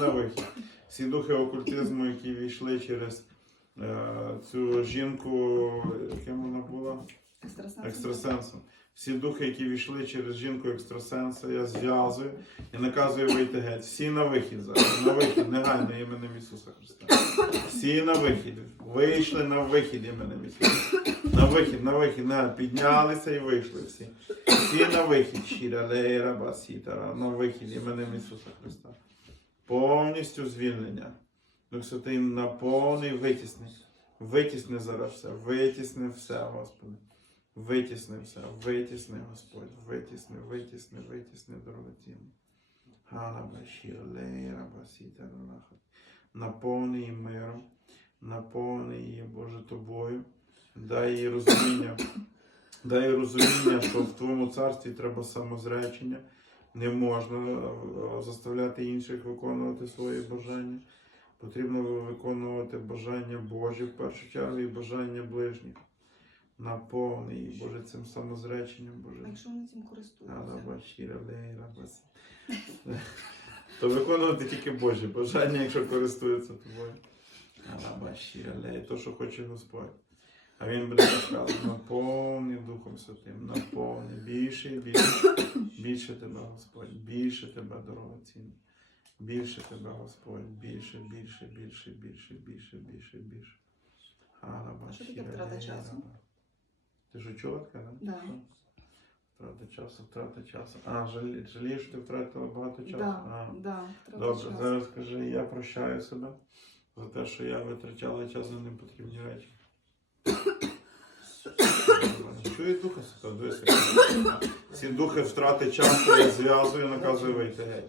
на вихід. Всі духи окультизму, які війшли через е, цю жінку, яким вона була? Екстрасенс. Екстрасенсом. Всі духи, які війшли через жінку екстрасенса, я зв'язую і наказую вийти геть. Всі на вихід зараз. На вихід, негайно іменем Ісуса Христа. Всі на вихід. Вийшли на вихід іменем Ісуса. На вихід, на вихід, на піднялися і вийшли всі. Всі на вихід. Щира лейра басітара. На вихід іменем Ісуса Христа. Повністю звільнення. Дух Святий наповни і витісни. Витісни зараз все. Витісни все, Господи. Витісни все, витісни, Господь, витісни, витісни, витісни, дорогоцінний. Сіта ранаха. Наповни її миром, наповни її, Боже, тобою. Дай їй розуміння, дай їй розуміння, що в твоєму царстві треба самозречення. Не можна е, заставляти інших виконувати свої бажання. Потрібно виконувати бажання Божі в першу чергу і бажання ближніх наповни її, Боже, цим самозреченням, А Боже. якщо вони цим користуються? То виконувати тільки Божі бажання, якщо користуються тобою. То, що хоче Господь. А він буде казати, наповни Духом Святим, наповни більше і більше. Більше тебе, Господь, більше тебе, дорогоцінний. Більше тебе, Господь, більше, більше, більше, більше, більше, більше, більше. А що таке втрата часу? Ти ж чула таке, да? Втрата часу, втрата часу. А, жалі, жалієш, що ти втратила багато часу? Да, А. да, втрата Добре, часу. зараз скажи, я прощаю себе за те, що я витрачала час на непотрібні речі. Чує духа Святого, дивися. Всі духи втрати часу я зв'язую, наказую вийти геть.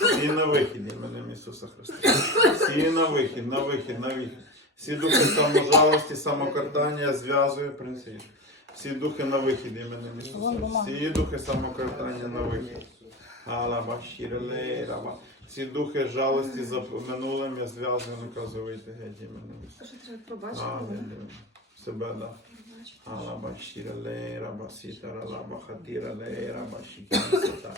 Всі на вихід іменем Ісуса Христа. Всі на вихід, на вихід, на вихід. Всі духи саможалості, самокартання я зв'язую, принцип. Всі духи на вихід іменем Ісуса. Всі духи самокартання на вихід. Алаба, щирелей, раба. Всі духи жалості за минулим я зв'язую, наказую вийти геть іменем Ісуса. Що треба пробачити? Щирелей, раба, сітара, лаба, хатірелей, раба, щикірісата.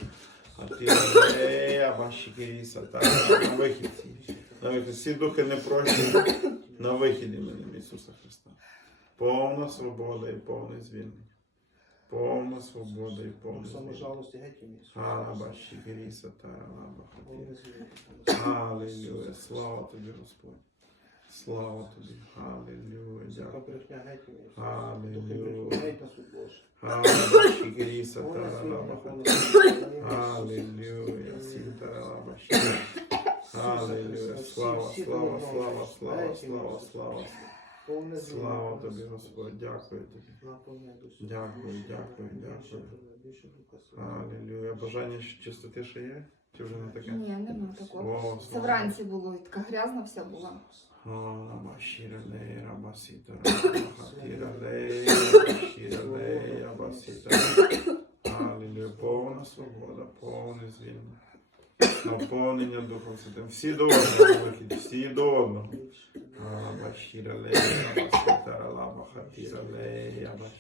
Хатірелей, раба, щикірісата. На вихід. На вихід. Всі духи не прощені. На вихід іменем Ісуса Христа. Повна свобода і повне звільнення. Повна свобода і повне звільнення. Саможалості геть мені. Алаба, щикірісата, лаба, хатіра. Алілуя. Слава тобі, Господь. Слава тобі. Хатіра. звільнення. Алілуя. Сітара, лаба, щикірісата. Алілуя. Слава, слава, слава, слава, слава, слава. Слава тобі, Господь. Дякую тобі. Дякую, дякую, дякую. Алілуя. Бажання чистоти ще є? Чи вже не таке? Ні, нема такого. Це вранці було, і така грязна вся була. Раба, щирелей, раба, сітара, хатірелей, щирелей, раба, сітара. Алілуя. Повна свобода, повне звільнення. Наповнення Духом Святим. Всі до одного вихід, всі до одного. Раба, щирелей, раба, сітара, лаба, хатірелей, раба,